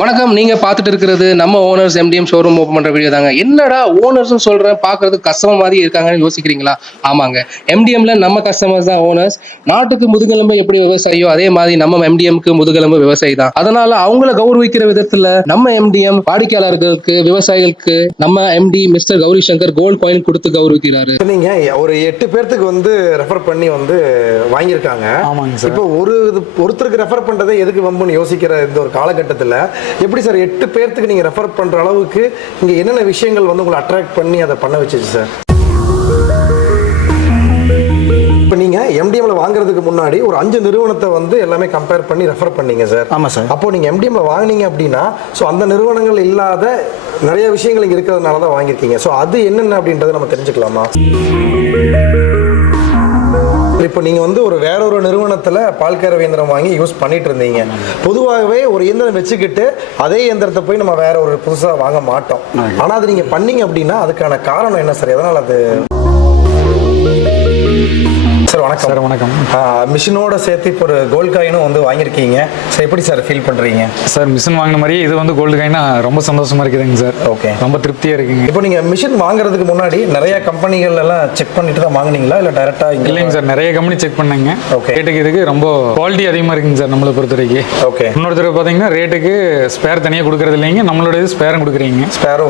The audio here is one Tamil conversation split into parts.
வணக்கம். நீங்க பார்த்துட்டு இருக்கிறது நம்ம ஓனர்ஸ் எம்டிஎம் ஷோரூம் ஓப்பன் பண்ற வீடியோ தாங்க. என்னடா ஓனர்ஸ்னு சொல்றேன், பார்க்கறதுக்கு கஸ்டமர் மாதிரி இருக்காங்கன்னு யோசிக்கிறீங்களா? ஆமாங்க. எம்டிஎம்ல நம்ம கஸ்டமர்ஸ் தான் ஓனர்ஸ். நாட்டுக்கு முதுகெலும்பு எப்படி விவசாயியோ அதே மாதிரி நம்ம எம்டிஎம்க்கு முதுகெலும்பு விவசாயி தான். அதனால அவங்கள கௌரவிக்கிற விதத்துல நம்ம எம்டிஎம் வாடிக்கையாளர்களுக்கு, விவசாயிகளுக்கு நம்ம MD mister Gauri Shankar gold coin கொடுத்து கௌரவிக்கிறாரு. நீங்க ஒரு 8 பேர்த்துக்கு ரெஃபர் பண்ணி வாங்கியிருக்காங்க. ஆமாங்க சார். இப்போ ஒருத்தருக்கு ரெஃபர் பண்றதை எதுக்கு வம்புன்னு யோசிக்கிற இந்த ஒரு காலகட்டத்தில் எப்படி சார் 8 பேர்த்துக்கு நீங்க ரெஃபர் பண்ற அளவுக்கு இங்க என்னென்ன விஷயங்கள் உங்களை அட்ராக்ட் பண்ணி அதை பண்ண வச்சுச்சு சார்? இப்போ நீங்க எம்டிஎம்ல வாங்குறதுக்கு முன்னாடி ஒரு 5 நிறுவனத்தை எல்லாமே கம்பேர் பண்ணி ரெஃபர் பண்ணீங்க சார். ஆமா சார். அப்போ நீங்க எம்டிஎம்ல வாங்குனீங்க அப்படின்னா ஸோ அந்த நிறுவனங்கள் இல்லாத நிறைய விஷயங்கள் இங்க இருக்கிறதுனால தான் வாங்கியிருக்கீங்க. ஸோ அது என்னென்ன அப்படின்றத நம்ம தெரிஞ்சுக்கலாமா? இப்போ நீங்க வேற ஒரு நிறுவனத்துல பால்கறவை இயந்திரம் வாங்கி யூஸ் பண்ணிட்டு இருந்தீங்க. பொதுவாகவே ஒரு இயந்திரம் வச்சுக்கிட்டு அதே இயந்திரத்தை போய் நம்ம வேற ஒரு புதுசா வாங்க மாட்டோம். ஆனா அது நீங்க பண்ணீங்க அப்படின்னா அதுக்கான காரணம் என்ன சார்? எதனால அது? சார் வணக்கம். சார் வணக்கம். மிஷினோட சேர்த்து இப்போ ஒரு கோல்ட் காயினும் வாங்கியிருக்கீங்க. சார் எப்படி சார் ஃபீல் பண்றீங்க? சார் மிஷின் வாங்கின மாதிரி இது கோல்டு காயினா ரொம்ப சந்தோஷமா இருக்குதுங்க சார். ஓகே, ரொம்ப திருப்தியா இருக்குங்க. இப்போ நீங்க மிஷின் வாங்குறதுக்கு முன்னாடி நிறைய கம்பெனிகள் எல்லாம் செக் பண்ணிட்டு தான் வாங்குனீங்களா இல்ல டைரக்டா? இல்லைங்க சார், நிறைய கம்பெனி செக் பண்ணேங்க. ஓகே. ரேட்டுக்கு இதுக்கு ரொம்ப குவாலிட்டி அதிகமா இருக்குங்க சார் நம்மளை பொறுத்த வரைக்கும். ஓகே. இன்னொருத்தர் பாத்தீங்கன்னா ரேட்டுக்கு ஸ்பேர் தனியா கொடுக்கறது இல்லைங்க, நம்மளோட இது ஸ்பேரும் கொடுக்குறீங்க. ஸ்பேரோ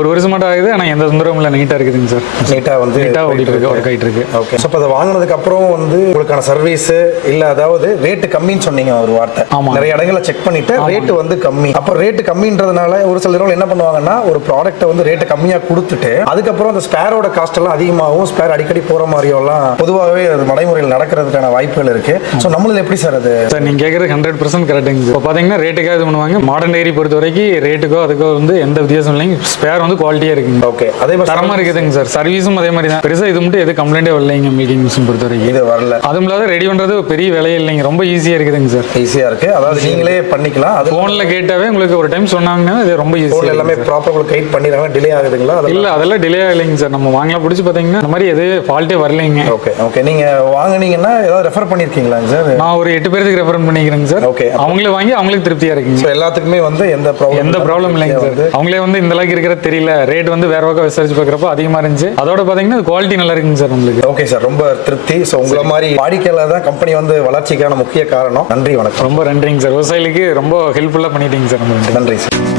ஒரு வருஷம் மட்டும் ஆகுது, ஆனா எந்த தொந்தரவும் இல்லை, நீட்டா இருக்குதுங்க சார். நீட்டா ஓடிட்டு இருக்கு, ஒர்க் ஆயிட்டு இருக்கு. ஓகே. ஸோ அதை வாங்கினதுக்கு அப்புறம் உங்களுக்கான சர்வீஸ் இல்ல, அதாவது ரேட்டு கம்மின்னு சொன்னீங்க ஒரு வார்த்தை. நிறைய இடங்களை செக் பண்ணிட்டு ரேட்டு கம்மி. அப்போ ரேட்டு கம்மின்றதுனால ஒரு சில நிறுவனம் என்ன பண்ணுவாங்கன்னா ஒரு ப்ராடக்ட்டை ரேட்டு கம்மியா கொடுத்துட்டு அதுக்கப்புறம் அந்த ஸ்பேரோட காஸ்ட் எல்லாம் அதிகமாகவும் ஸ்பேர் அடிக்கடி போற மாதிரியும் எல்லாம் பொதுவாகவே அது நடைமுறையில் நடக்கிறதுக்கான வாய்ப்புகள் இருக்கு. ஸோ நம்மளது எப்படி சார் அது? சார் நீங்க கேட்கறது 100% கரெக்டுங்க. இப்போ பாத்தீங்கன்னா ரேட்டுக்காக இது பண்ணுவாங்க. மாடர்ன் டைரி பொறுத்த வரைக்கும் ரேட்டுக்கோ அதுக்கோ எந்த வித்தியாசம் இல்லைங்க. ஸ்பேர் குவாலிட்டியா இருக்குங்க. ஓகே. அதே மாதிரி தரமா இருக்குதுங்க சார். சர்வீஸும் அதே மாதிரி தான். பெருசா இது மட்டும் எது கம்ப்ளைண்டே வரலைங்க மில்கிங் மிஷின் பொறுத்த வரைக்கும். இது வரல. அதுவும் இல்லாத ரெடி பண்றது பெரிய வேலையே இல்லைங்க, ரொம்ப ஈஸியா இருக்குதுங்க சார். ஈஸியா இருக்கு, அதாவது நீங்களே பண்ணிக்கலாம். அது போன்ல கேட்டாவே உங்களுக்கு ஒரு டைம் சொன்னாங்கன்னா இது ரொம்ப ஈஸியா எல்லாமே ப்ராப்பரா கைட் பண்ணிடுறாங்க. டிலே ஆகுதுங்களா? இல்ல அதெல்லாம் டிலே ஆகலைங்க சார். நம்ம வாங்கலாம் பிடிச்சி பாத்தீங்கன்னா இந்த மாதிரி எது ஃபால்ட்டே வரலைங்க. ஓகே. ஓகே. நீங்க வாங்குனீங்கன்னா ஏதாவது ரெஃபர் பண்ணிருக்கீங்களா சார்? நான் ஒரு 8 பேருக்கு ரெஃபர் பண்ணிக்கிறேங்க சார். ஓகே. அவங்களே வாங்கி அவங்களுக்கு திருப்தியா இருக்குங்க. ஸோ எல்லாத்துக்குமே எந்த ப்ராப்ளம் இல்லைங்க சார். அவங்களே இந்த அளவுக்கு இருக்கிறது தெரியல, ரேட் வேற பக்கம் விசாரிச்சு பார்க்குறப்போ அதிகமா இருந்துச்சு. அதோட பாத்தீங்கன்னா குவாலிட்டி நல்லா இருக்குங்க சார் உங்களுக்கு. ஓகே சார், ரொம்ப திருப்தி. ஸோ உங்களை மாதிரி வாடிக்கையாளர் தான் கம்பெனி வளர்ச்சிக்கான முக்கிய காரணம். நன்றி, வணக்கம். ரொம்ப நன்றிங்க சார். விவசாயிகளுக்கு ரொம்ப ஹெல்ப்ஃபுல்லா பண்ணிட்டீங்க சார். நன்றி சார்.